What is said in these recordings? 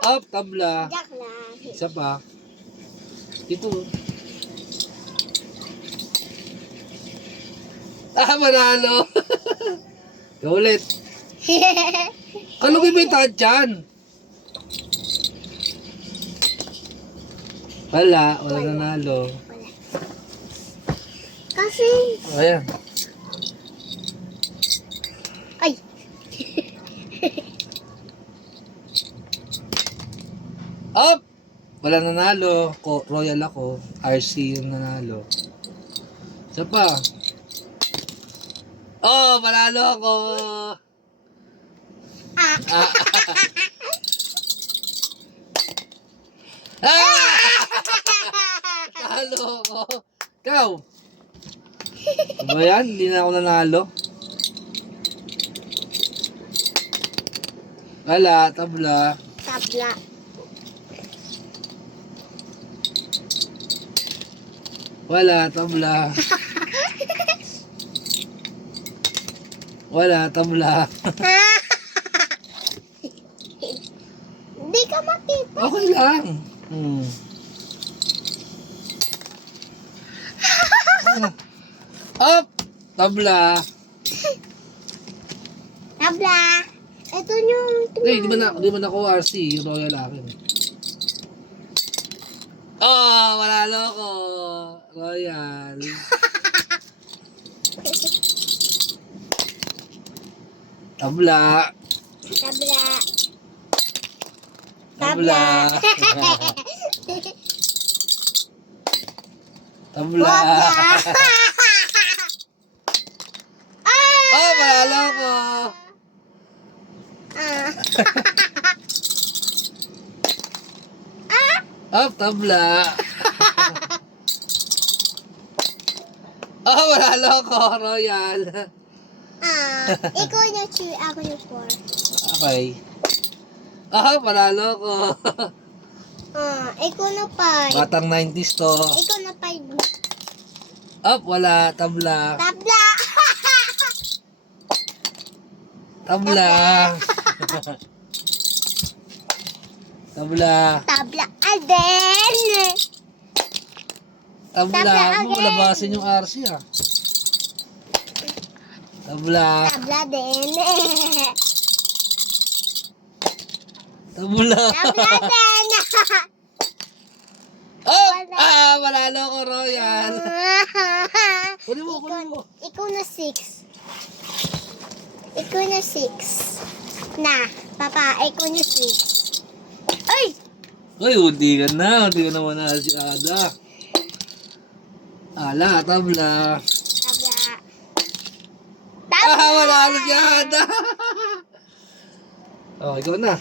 Up, tabla. Jack lang. Isa pa. Ito. Manalo. Ikaw ulit. Kalugin mo yung tahad dyan. Wala nanalo. Wala. Kasi, Ayan. ay, Up! Wala nanalo. Royal ako. RC yung nanalo. Isa pa. Oh, panalo ako. ah, Ah! Ah! Talo ako. Ikaw. Ano ba yan? Hindi na ako nanalo. Wala, tabla. tabla. Wala, tabla. Wala, tabla. Hindi ka makita. Okay lang. Up! Tabla. Tabla. Ito yung Di man ako RC, yung Royal akin. Oh, manalo ako. Royal. Tabla. tabla. Tabla. Tabla. Oh, manalo ako. Up, tabla. Oh, manalo ako. Royal. Ikaw yung 3, ako yung 4. Okay. Ah, panalo ko. Ikaw na 5. Batang 90s to. Ikaw na 5. Up, wala. Tabla. Tabla. Tabla. Tabla. Tabla again. Tabla. Tabla Huwag mo again. labasin yung RC ah. Tabla. Tabla din. Tabla. Tabla din. Oh! Ah, manalo ko, Royal. Kunin mo, kunin mo. Ikaw na 6. Ikaw na 6. Na, papa, ikaw na 6. Ay! Uy, hindi ka na. Hindi ka naman na si Ada. Ala, tabla. Tabla. Ah, manalo si Ada. Oh, ikaw na.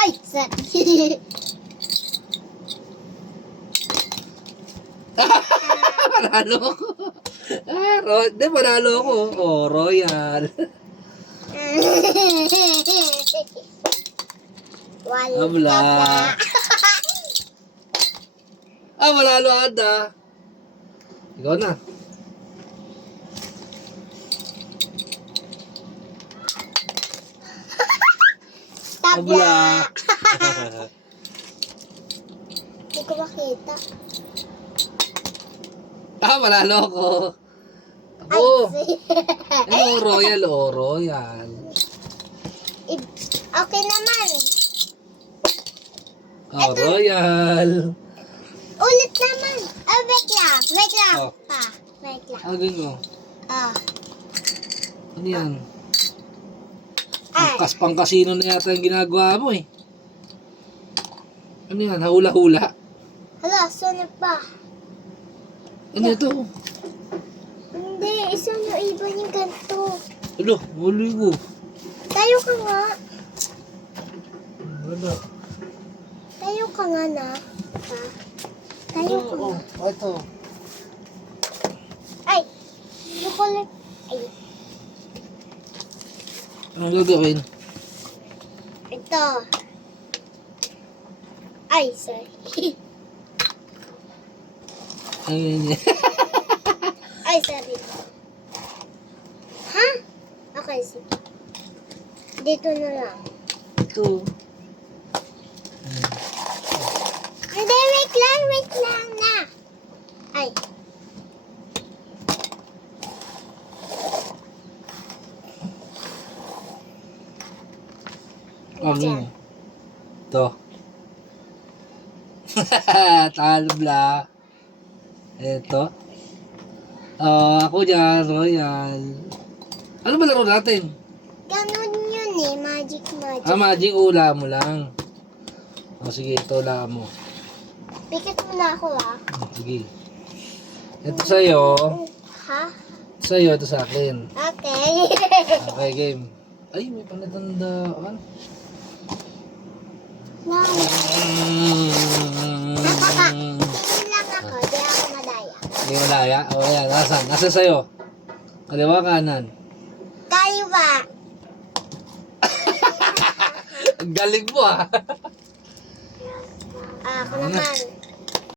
Ay, sorry. Panalo ko. Di, panalo ko. Oh, Royal. Wala. Tabla. Ah, manalo Ada. Ikaw na. Tabla. Tabla. Hindi ko makita. Ah, manalo ko. Ay, Ako. Ano, Royal, oh, Royal. Okay naman. Oh, Royal. Ulit naman. Wait lang. Wait lang. Oh. Pa. Wait lang. Agin mo. Ah. Ano yan? Ay. Pang-kasino na yata yung ginagawa mo eh. Ano yan? Hula-hula? Hala, sunod pa. Ano ito? Hindi, isa yung iba yung ganito. Ano? Huli ko. Tayo ka nga. Ano? Tayo ka nga na. Ha? Tayo ka nga. Ito. Ay! Chocolate. Ay. Anong gagawin? Ito. Ay, sorry. Ayun. Ay, sorry. Ha? Okay, sige. Dito na lang. Ito. Hindi, wait lang na. Ay. Ano? Ito. Talbla. Ito. Ako dyan, Royal. Ano ba laro natin? Ganun yun eh, magic. Magic ula mo lang. Sige, ito ula mo. Pikit mo na ako Sige. Ito sa'yo. Ha? Ito sa'yo, ito sa akin. Okay. Okay, game. Ay, may panatandaan. No. Tingin lang ako, di ako madaya. Hindi mo laya? O, ayan. Nasaan? Nasa sa'yo? Kaliwa, kanan. Kaliwa. Ang galing mo, ah. Ako naman.